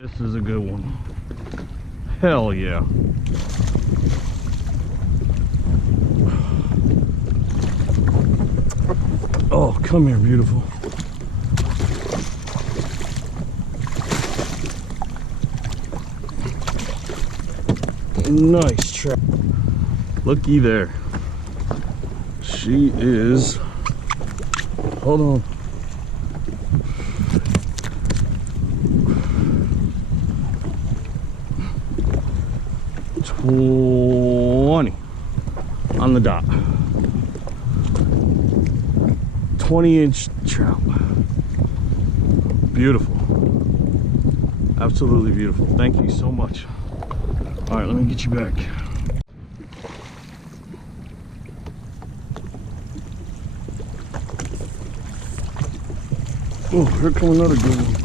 This is a good one. Hell yeah. Oh, come here, beautiful. Nice trap. Looky there. She is. Hold on. $20 on the dot. 20-inch trout. Beautiful. Absolutely beautiful. Thank you so much. All right, let me get you back. Oh, here come another good one.